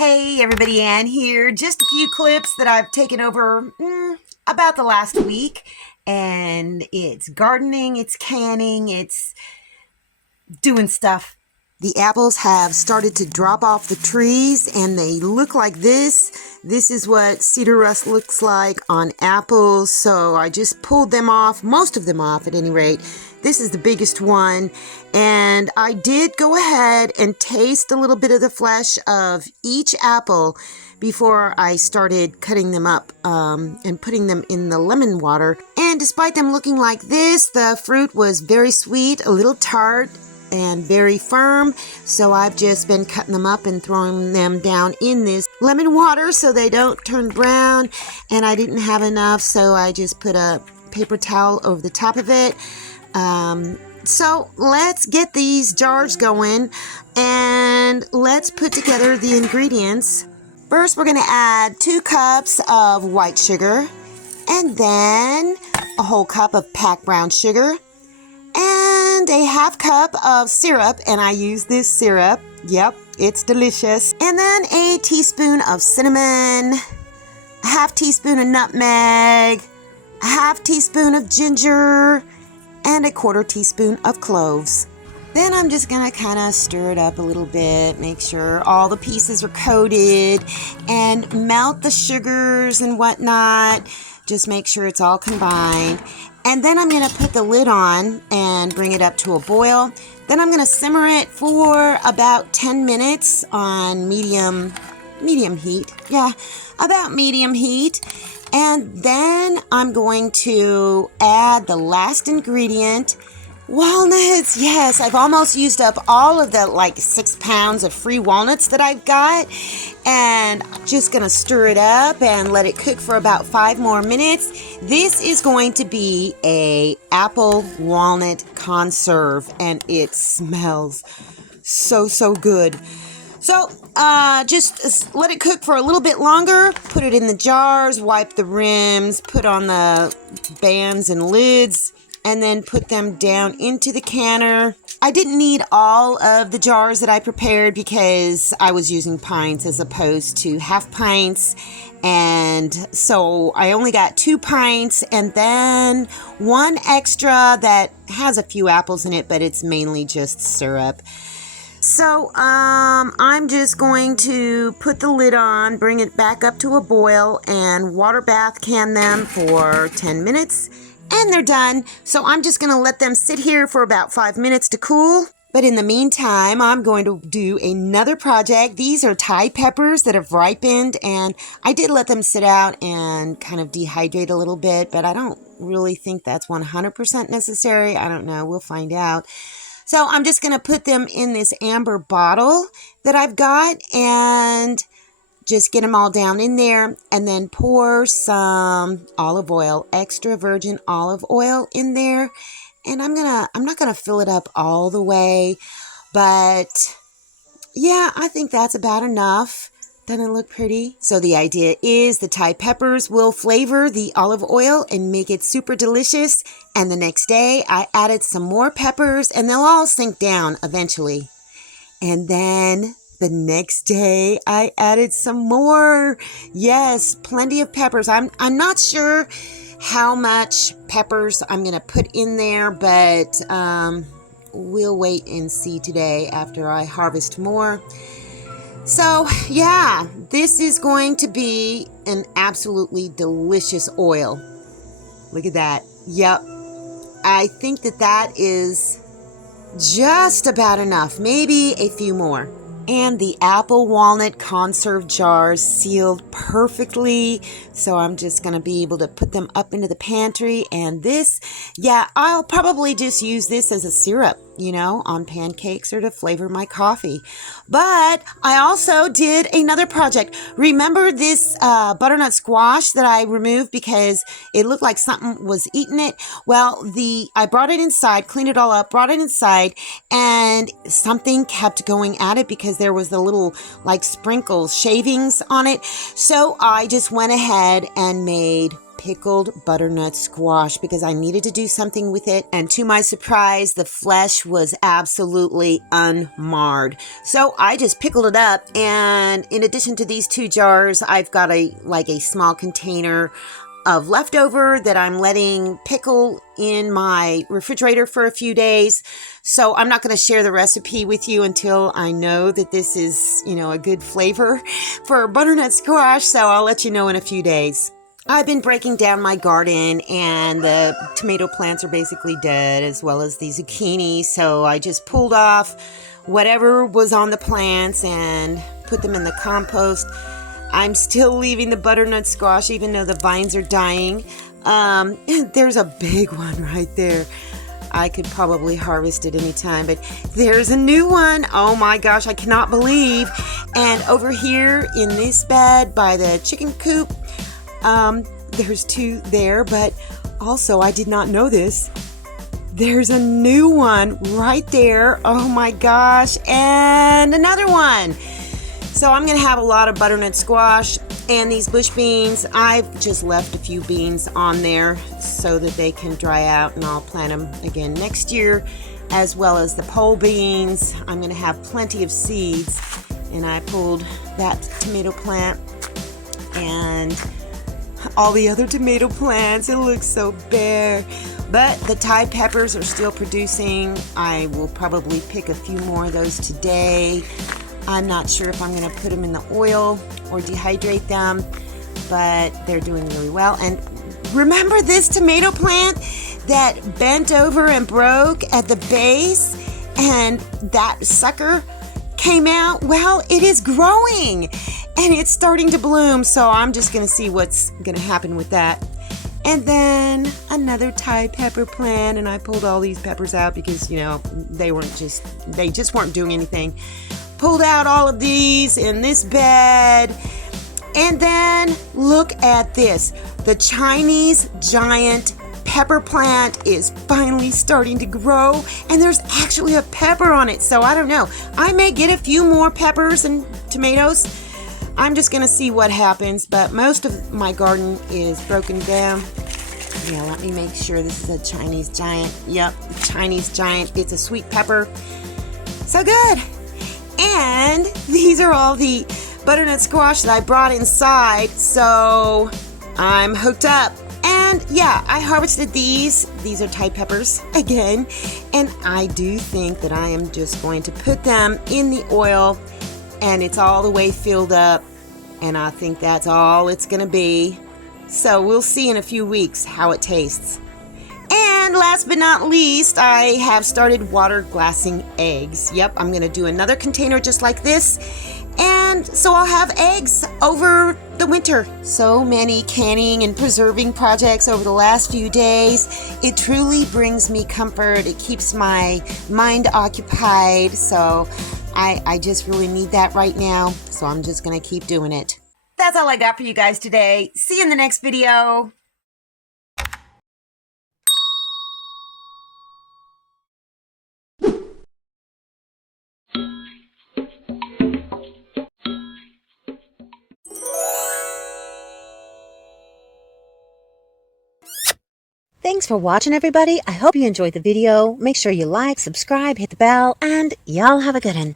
Hey everybody, Ann here. Just a few clips that I've taken over about the last week. And it's gardening, it's canning, it's doing stuff. The apples have started to drop off the trees and they look like this. This is what cedar rust looks like on apples. So I just pulled them off, most of them off at any rate. This is the biggest one. And I did go ahead and taste a little bit of the flesh of each apple before I started cutting them up and putting them in the lemon water. And despite them looking like this, the fruit was very sweet, a little tart, and very firm. So I've just been cutting them up and throwing them down in this lemon water so they don't turn brown. And I didn't have enough, so I just put a paper towel over the top of it. So let's get these jars going and let's put together the ingredients. First, we're going to add 2 cups of white sugar and then a whole cup of packed brown sugar and a half cup of syrup, and I use this syrup. Yep, it's delicious. And then a teaspoon of cinnamon, a half teaspoon of nutmeg, a half teaspoon of ginger, and a 1/4 teaspoon of cloves. Then I'm just going to kind of stir it up a little bit, make sure all the pieces are coated, and melt the sugars and whatnot. Just make sure it's all combined. And then I'm going to put the lid on and bring it up to a boil. Then I'm going to simmer it for about 10 minutes on medium heat. Yeah, about medium heat. And then I'm going to add the last ingredient, walnuts. Yes, I've almost used up all of the 6 pounds of free walnuts that I've got. And I'm just going to stir it up and let it cook for about 5 more minutes. This is going to be a apple walnut conserve and it smells so good. So just let it cook for a little bit longer, put it in the jars, wipe the rims, put on the bands and lids, and then put them down into the canner. I didn't need all of the jars that I prepared because I was using pints as opposed to half pints. And so I only got 2 pints and then 1 extra that has a few apples in it, but it's mainly just syrup. So I'm just going to put the lid on, bring it back up to a boil, and water bath can them for 10 minutes. And they're done. So I'm just going to let them sit here for about 5 minutes to cool. But in the meantime, I'm going to do another project. These are Thai peppers that have ripened, and I did let them sit out and kind of dehydrate a little bit, but I don't really think that's 100% necessary. I don't know. We'll find out. So I'm just going to put them in this amber bottle that I've got and just get them all down in there and then pour some olive oil, extra virgin olive oil in there. And I'm not going to fill it up all the way, but yeah, I think that's about enough. Doesn't it look pretty? So the idea is the Thai peppers will flavor the olive oil and make it super delicious. And the next day I added some more peppers and they'll all sink down eventually. And then the next day I added some more. Yes, plenty of peppers. I'm not sure how much peppers I'm going to put in there, but we'll wait and see today after I harvest more. So, yeah, this is going to be an absolutely delicious oil. Look at that. Yep. I think that is just about enough. Maybe a few more. And the apple walnut conserve jars sealed perfectly. So I'm just going to be able to put them up into the pantry. And this, yeah, I'll probably just use this as a syrup, on pancakes or to flavor my coffee. But I also did another project. Remember this butternut squash that I removed because it looked like something was eating it? Well, I brought it inside, cleaned it all up, brought it inside, and something kept going at it because there was the little sprinkles, shavings on it. So I just went ahead and made pickled butternut squash because I needed to do something with it. And to my surprise, the flesh was absolutely unmarred. So I just pickled it up. And in addition to these 2 jars, I've got a small container of leftover that I'm letting pickle in my refrigerator for a few days. So I'm not going to share the recipe with you until I know that this is, a good flavor for butternut squash. So I'll let you know in a few days. I've been breaking down my garden and the tomato plants are basically dead, as well as the zucchini. So I just pulled off whatever was on the plants and put them in the compost. I'm still leaving the butternut squash even though the vines are dying. There's a big one right there. I could probably harvest it anytime, but there's a new one. Oh my gosh, I cannot believe. And over here in this bed by the chicken coop, there's 2 there, but also I did not know this. There's a new one right there. Oh my gosh, and another one. So I'm going to have a lot of butternut squash and these bush beans. I've just left a few beans on there so that they can dry out, and I'll plant them again next year, as well as the pole beans. I'm going to have plenty of seeds, and I pulled that tomato plant and all the other tomato plants. It looks so bare, but the Thai peppers are still producing. I will probably pick a few more of those today. I'm not sure if I'm going to put them in the oil or dehydrate them, but they're doing really well. And remember this tomato plant that bent over and broke at the base, and that sucker came out? Well, it is growing and it's starting to bloom. So I'm just going to see what's going to happen with that. And then another Thai pepper plant, and I pulled all these peppers out because, they just weren't doing anything. Pulled out all of these in this bed. And then look at this. The Chinese giant pepper plant is finally starting to grow, and there's actually a pepper on it. So I don't know. I may get a few more peppers and tomatoes. I'm just going to see what happens, but most of my garden is broken down. Yeah, let me make sure this is a Chinese giant. Yep, Chinese giant. It's a sweet pepper. So good. And these are all the butternut squash that I brought inside, so I'm hooked up. And yeah, I harvested these. These are Thai peppers again, and I do think that I am just going to put them in the oil, and it's all the way filled up, and I think that's all it's gonna be. So we'll see in a few weeks how it tastes. And last but not least, I have started water glassing eggs. Yep, I'm going to do another container just like this. And so I'll have eggs over the winter. So many canning and preserving projects over the last few days. It truly brings me comfort. It keeps my mind occupied. So I just really need that right now. So I'm just going to keep doing it. That's all I got for you guys today. See you in the next video. Thanks for watching, everybody. I hope you enjoyed the video. Make sure you like, subscribe, hit the bell, and y'all have a good one.